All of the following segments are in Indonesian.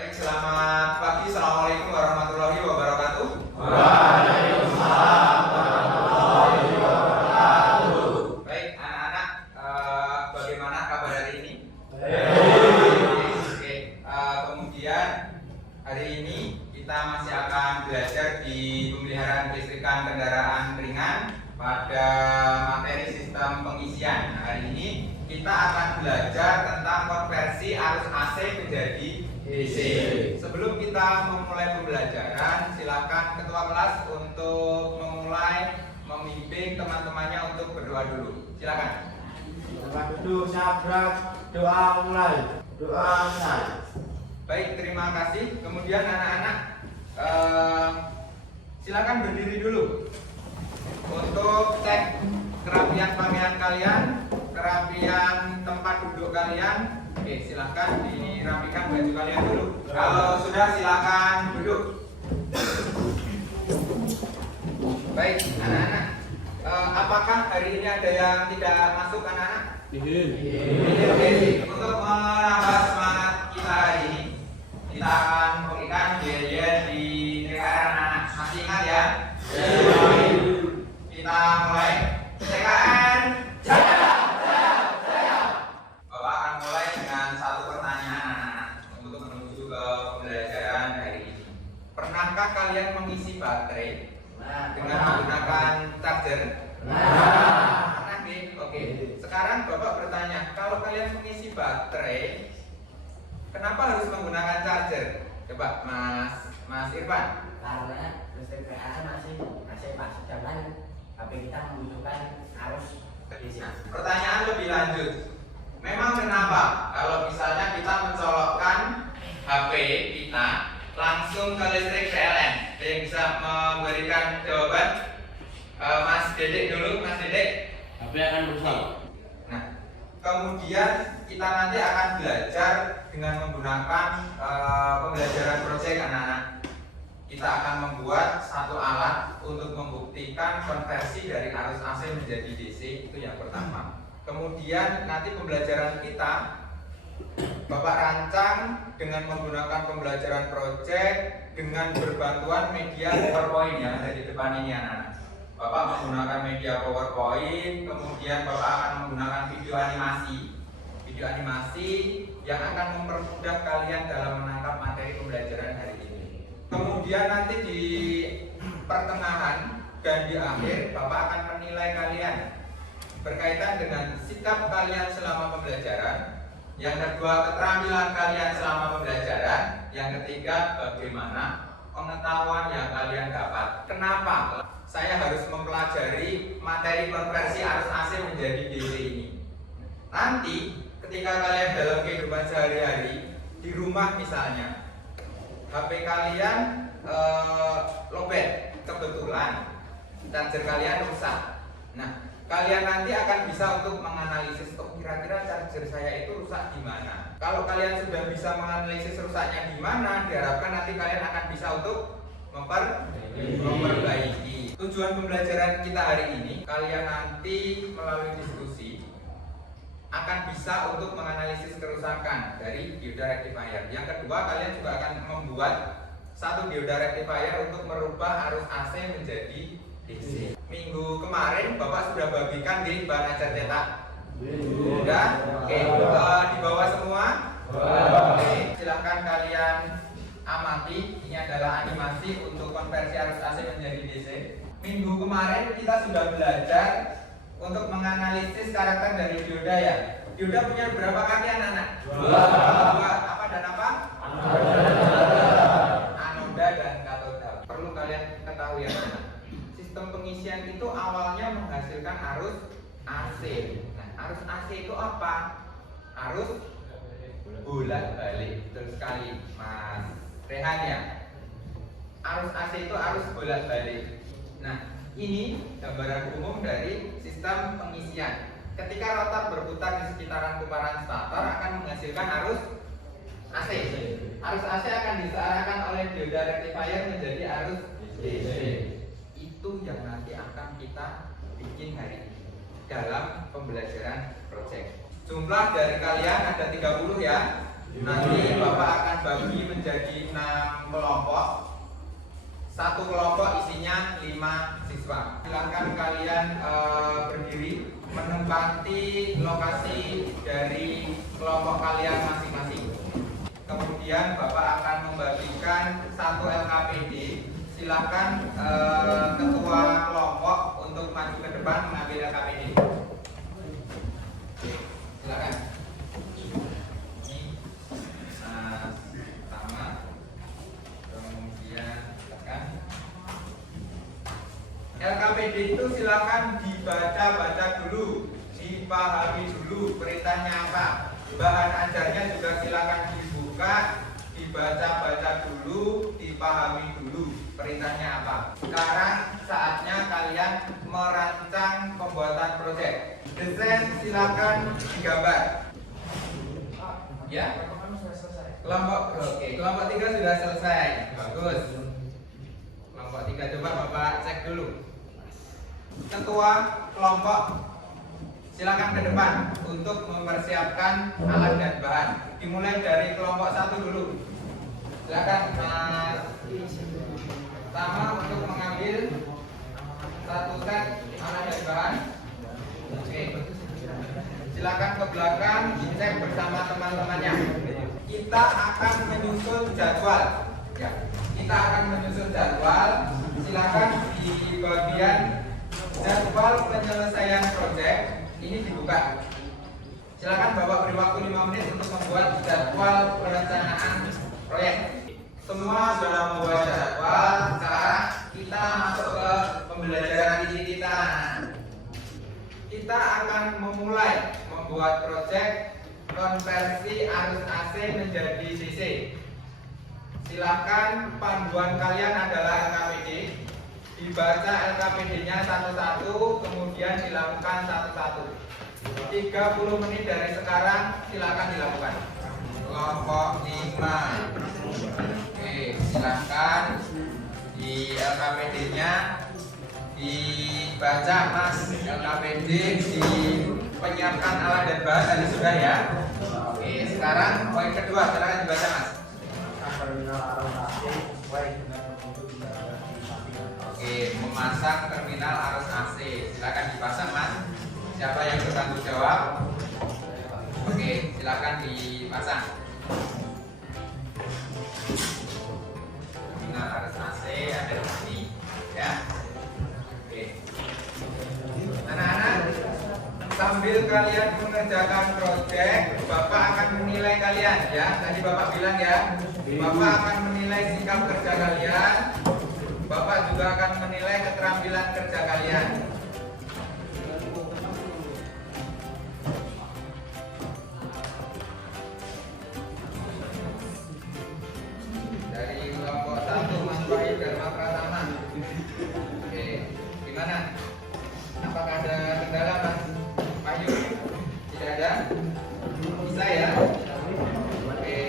Baik, selamat pagi. Assalamualaikum warahmatullahi wabarakatuh. Waalaikumsalam warahmatullahi wabarakatuh. Baik, anak-anak, bagaimana kabar hari ini? Baik. Oke, kemudian hari ini kita masih akan belajar di pemeliharaan kelistrikan kendaraan ringan pada materi sistem pengisian. Nah, hari ini kita akan belajar tentang konversi arus AC menjadi DC. Sebelum kita memulai pembelajaran, silakan ketua kelas untuk memulai membimbing teman-temannya untuk berdoa dulu. Silakan. Tempat duduk sabrak, doa mulai. Doa mulai. Baik, terima kasih. Kemudian anak-anak, silakan berdiri dulu untuk cek kerapian pakaian kalian, kerapian tempat duduk kalian. Oke, silakan dirapikan baju kalian dulu. Kalau sudah, silakan duduk. Baik, anak-anak, apakah hari ini ada yang tidak masuk, anak-anak? Oke, untuk menambah semangat kita hari ini, kita akan memberikan biaya di TKR anak-anak. Masih ingat ya? Kita mulai TKR. Bapak akan mulai dengan satu pertanyaan anak-anak untuk menuju ke pembelajaran hari ini. Pernahkah kalian mengisi baterai dengan menggunakan charger? Pernah, nih? Oke. Sekarang Bapak bertanya, kalau kalian mengisi baterai, kenapa harus menggunakan charger? Coba Mas Irfan. Karena listrik PLN masih pas, sedangkan HP kita membutuhkan arus DC. Pertanyaan lebih lanjut. Memang kenapa kalau misalnya kita mencolokkan HP kita langsung ke listrik PLN? Ada yang bisa memberikan jawaban? Mas Dedek dulu, Mas Dedek. HP akan rusak. Nah, kemudian kita nanti akan belajar dengan menggunakan pembelajaran proyek anak-anak. Kita akan membuat satu alat untuk membuktikan konversi dari arus AC menjadi DC, itu yang pertama. Kemudian nanti pembelajaran kita Bapak rancang dengan menggunakan pembelajaran proyek dengan berbantuan media PowerPoint yang ada di depan ini anak-anak. Bapak menggunakan media PowerPoint, kemudian Bapak akan menggunakan video animasi yang akan mempermudah kalian dalam menangkap materi pembelajaran hari ini. Kemudian nanti di pertengahan dan di akhir Bapak akan menilai kalian berkaitan dengan sikap kalian selama pembelajaran. Yang kedua, keterampilan kalian selama pembelajaran. Yang ketiga, bagaimana pengetahuan yang kalian dapat. Kenapa saya harus mempelajari materi konversi arus AC menjadi DC ini? Nanti ketika kalian dalam kehidupan sehari-hari di rumah misalnya, HP kalian lowbat, kebetulan charger kalian rusak. Nah, kalian nanti akan bisa untuk menganalisis, oh kira-kira charger saya itu rusak di mana. Kalau kalian sudah bisa menganalisis rusaknya di mana, diharapkan nanti kalian akan bisa untuk memperbaiki. Tujuan pembelajaran kita hari ini, kalian nanti melalui diskusi akan bisa untuk menganalisis kerusakan dari dioda rectifier. Yang kedua, kalian juga akan membuat satu dioda rectifier untuk merubah arus AC menjadi DC. Minggu kemarin Bapak sudah bagikan di bahan ajar cetak. Sudah? Oke. Di bawah semua? Oke. Silahkan kalian amati. Ini adalah animasi untuk konversi arus AC menjadi DC. Minggu kemarin kita sudah belajar untuk menganalisis karakter dari dioda ya. Dioda punya berapa kaki anak-anak? Dua. Apa dan apa? Anoda dan katoda. Perlu kalian ketahui ya anak. Sistem pengisian itu awalnya menghasilkan arus AC. Nah, arus AC itu apa? Arus bolak-balik. Betul sekali, Mas Rehan ya. Arus AC itu arus bolak-balik. Nah, ini gambaran umum dari sistem pengisian. Ketika rotor berputar di sekitaran kumparan stator akan menghasilkan arus AC. Arus AC akan diarahkan oleh dioda rectifier menjadi arus DC. Itu yang nanti akan kita bikin hari ini dalam pembelajaran proyek. Jumlah dari kalian ada 30 ya. Nanti Bapak akan bagi menjadi 6 kelompok. Satu kelompok isinya 5 siswa. Silakan kalian berdiri menempati lokasi dari kelompok kalian masing-masing. Kemudian Bapak akan membagikan 1 LKPD. Silakan ketua kelompok untuk maju ke depan mengambil LKPD. Silakan. Ini pertama, kemudian silakan. LKPD itu silakan dibaca-baca dulu, dipahami dulu perintahnya apa. Bahan ajarnya juga silakan dibuka, dibaca-baca dulu, dipahami dulu perintahnya apa. Sekarang saatnya kalian merancang pembuatan proyek. Desain silakan digambar. Ya. Kelompok 3 sudah selesai. Bagus. Kelompok 3 coba Bapak cek dulu. Ketua kelompok silakan ke depan untuk mempersiapkan alat dan bahan. Dimulai dari kelompok 1 dulu. Silakan Mas. Pertama untuk mengambil 1 set alat dan bahan. Oke. Silakan ke belakang dicek bersama teman-temannya. Kita akan menyusun jadwal. Ya. Kita akan menyusun jadwal. Silakan di bagian jadwal penyelesaian proyek ini dibuka. Silakan Bapak beri waktu 5 menit untuk membuat jadwal perencanaan proyek. Semua sudah membuat jadwal. Sekarang kita masuk ke pembelajaran isi kita. Kita akan memulai membuat proyek konversi arus AC menjadi DC. Silakan panduan kalian adalah LKPD. Dibaca LKPD-nya satu-satu, kemudian dilakukan satu-satu. 30 menit dari sekarang silakan dilakukan. Kelompok 5. Oke, silakan di LKPD-nya dibaca Mas. LKPD penyiapkan alat dan bahan tadi sudah ya. Oke, sekarang poin kedua silakan dibaca Mas. Oke, memasang terminal arus AC. Silakan dipasang Mas. Siapa yang bertanggung jawab? Oke, silakan dipasang. Terminal arus AC ada di sini, ya. Oke. Anak-anak, sambil kalian mengerjakan proyek, Bapak akan menilai kalian, ya. Tadi Bapak bilang ya, Bapak akan menilai sikap kerja kalian. Bapak juga akan menilai keterampilan kerja kalian. Dari kelompok 1 Mas Wahyu Dharma Pratama. Oke, gimana? Apakah ada kendala Mas Wahyu? Tidak ada? Bisa ya? Oke,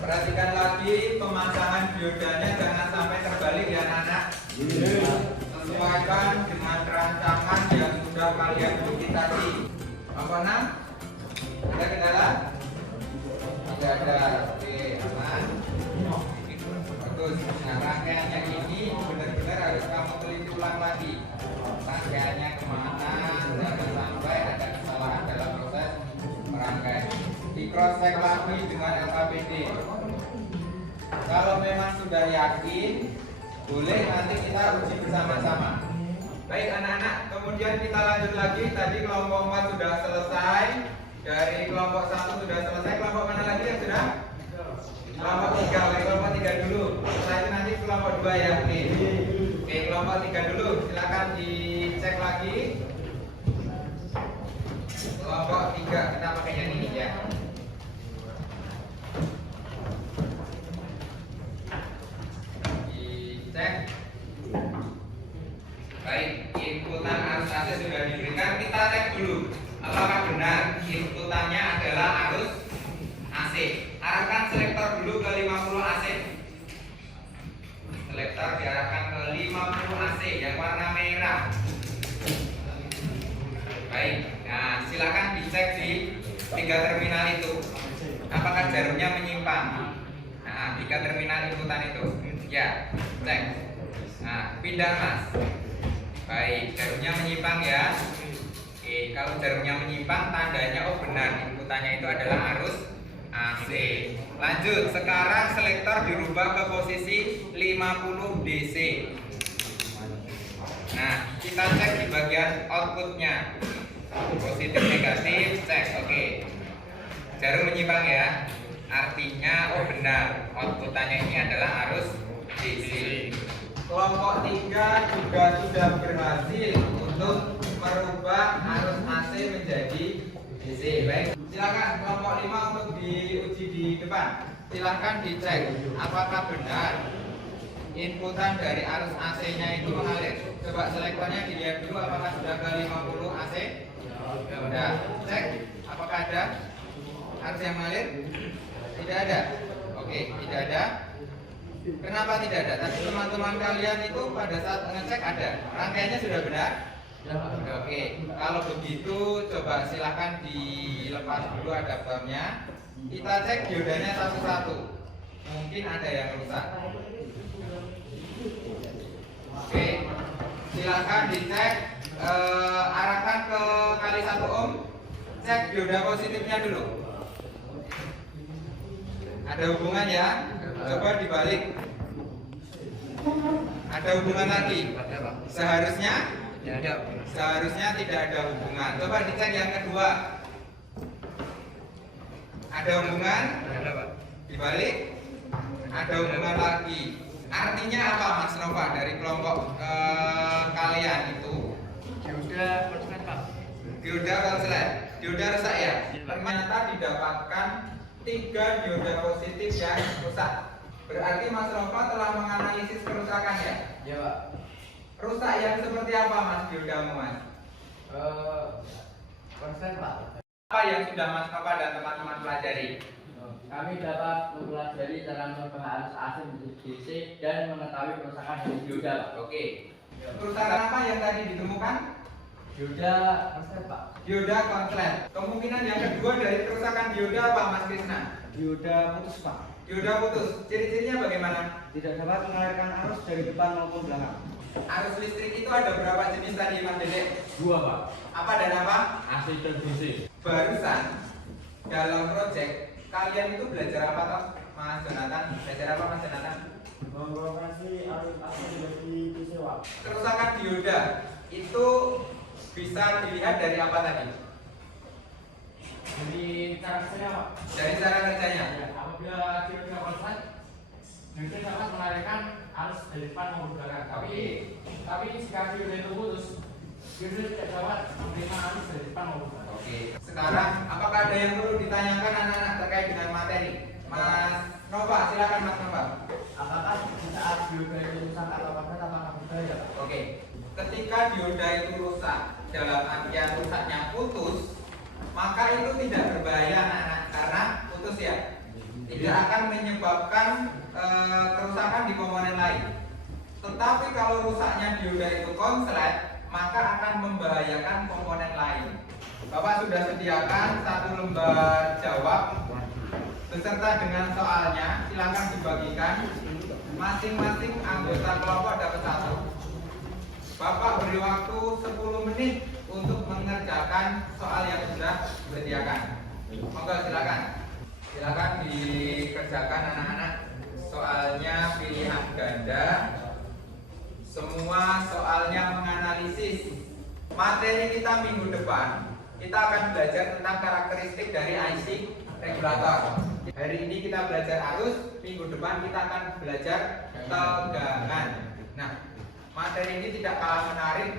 perhatikan lagi pemasangan diodanya jangan sampai terbalik ya anak-anak. Sesuaikan dengan rancangan yang sudah kalian bikin tadi. Kelompok 6? Ada kendala? Tidak ada. Oke, aman. Bagus. Nah, rangkaiannya ini benar-benar harus kamu teliti ulang lagi. Rangkaiannya kemana? Jangan sampai ada kesalahan dalam proses merangkai. Di cross check lagi dengan LKPD. Kalau memang sudah yakin, boleh nanti kita uji bersama-sama. Baik anak-anak, kemudian kita lanjut lagi. Tadi kelompok 4 sudah selesai. Dari kelompok 1 sudah selesai. Kelompok mana lagi yang sudah? Kelompok 3. Oke, kelompok 3 dulu. Setelah itu nanti kelompok 2 ya. Oke, kelompok 3 dulu. Silakan dicek lagi. Kelompok 3 kita pakai yang ini ya. Dicek. Baik, inputan arus AC sudah diberikan. Kita cek dulu apakah benar inputannya adalah arus AC. Arahkan selektor dulu ke 50 AC. Selektor diarahkan ke 50 AC yang warna merah. menyimpang. Nah, 3 terminal inputan itu. Ya, cek. Nah, pindah Mas. Baik, jarumnya menyimpang ya. Oke, kalau jarumnya menyimpang tandanya oh benar inputannya itu adalah arus AC. Lanjut, sekarang selektor dirubah ke posisi 50 DC. Nah, kita cek di bagian outputnya. Positif negatif, cek. Oke. Jarum menyimpang ya. Artinya oh benar, outputannya ini adalah arus DC. Kelompok 3 juga sudah berhasil untuk merubah arus AC menjadi DC. Baik, silakan kelompok 5 untuk diuji di depan. Silakan dicek apakah benar inputan dari arus AC-nya itu mengalir. Coba selektornya dilihat dulu apakah sudah ke 50 AC. Sudah. Cek apakah ada arus yang mengalir? Tidak ada. Oke, tidak ada. Kenapa tidak ada? Tadi teman-teman kalian itu pada saat ngecek ada. Rangkaiannya sudah benar? Oke, kalau begitu coba silakan dilepas dulu adaptornya. Kita cek diodanya satu-satu. Mungkin ada yang rusak. Oke, silakan dicek. Arahkan ke kali 1 ohm. Cek dioda positifnya dulu. Ada hubungan ya? Coba dibalik. Ada hubungan lagi. Seharusnya tidak ada hubungan. Coba dicek yang kedua. Ada hubungan? Dibalik. Ada hubungan lagi. Artinya apa Mas Nova dari kelompok kalian itu? Dioda konslet. Dioda rusak ya? Ternyata didapatkan 3 dioda positif yang rusak. Berarti Mas Nova telah menganalisis kerusakan ya? Ya Pak. Rusak yang seperti apa Mas diodamu Mas? Konsen Pak. Apa yang sudah Mas Nova dan teman-teman pelajari? Kami dapat mempelajari cara merubah arus AC menjadi DC dan mengetahui kerusakan dari dioda Pak. Oke. Kerusakan apa yang tadi ditemukan? Dioda konsen Pak. Dioda konslet. Kemungkinan yang kedua dari kerusakan dioda apa Mas Krisna? Dioda putus Pak. Dioda putus. Ciri-cirinya bagaimana? Tidak dapat mengalirkan arus dari depan maupun belakang. Arus listrik itu ada berapa jenis tadi Mas Dede? 2 Pak. Apa dan apa? AC dan DC. Barusan dalam proyek kalian itu belajar apa toh Mas Jonathan? Belajar apa Mas Jonathan? Mengoperasi arus AC menjadi DC Pak. Kerusakan dioda itu bisa dilihat dari apa tadi? Jadi cara kerjanya Pak. Dari cara kerjanya. Ya, apabila dioda konsen, mungkin dapat mengalirkan arus dari depan maupun belakang. Tapi jika dioda itu putus, dioda tidak dapat menerima arus dari depan maupun belakang. Oke. Sekarang apakah ada yang perlu ditanyakan anak-anak terkait dengan materi? Mas Nova, silakan Mas Nova. Apakah saat dioda itu rusak atau padat apakah berbahaya Pak? Oke. Ketika dioda itu rusak, dalam artian rusaknya putus, maka itu tidak berbahaya anak-anak karena putus ya. Tidak akan menyebabkan kerusakan di komponen lain. Tetapi kalau rusaknya dioda itu konslet, maka akan membahayakan komponen lain. Bapak sudah sediakan 1 lembar jawab beserta dengan soalnya. Silakan dibagikan. Masing-masing anggota kelompok dapat 1. Bapak beri waktu 10 menit untuk mengerjakan soal yang sudah disediakan. Monggo silakan. Silakan dikerjakan anak-anak. Soalnya pilihan ganda. Semua soalnya menganalisis. Materi kita minggu depan, kita akan belajar tentang karakteristik dari IC regulator. Hari ini kita belajar arus, minggu depan kita akan belajar tegangan. Nah, materi ini tidak kalah menarik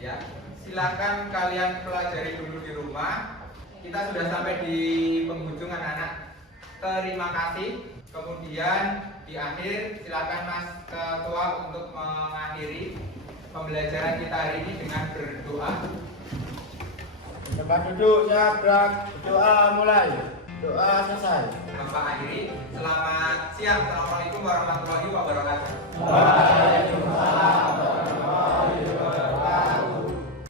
ya. Silakan kalian pelajari dulu di rumah. Kita sudah sampai di penghujung anak-anak. Terima kasih. Kemudian di akhir silakan Mas Ketua untuk mengakhiri pembelajaran kita hari ini dengan berdoa. Tempat duduk siap gerak. Doa mulai. Doa selesai. Bapak akhiri. Selamat siang. Assalamualaikum warahmatullahi wabarakatuh. Waalaikumsalam.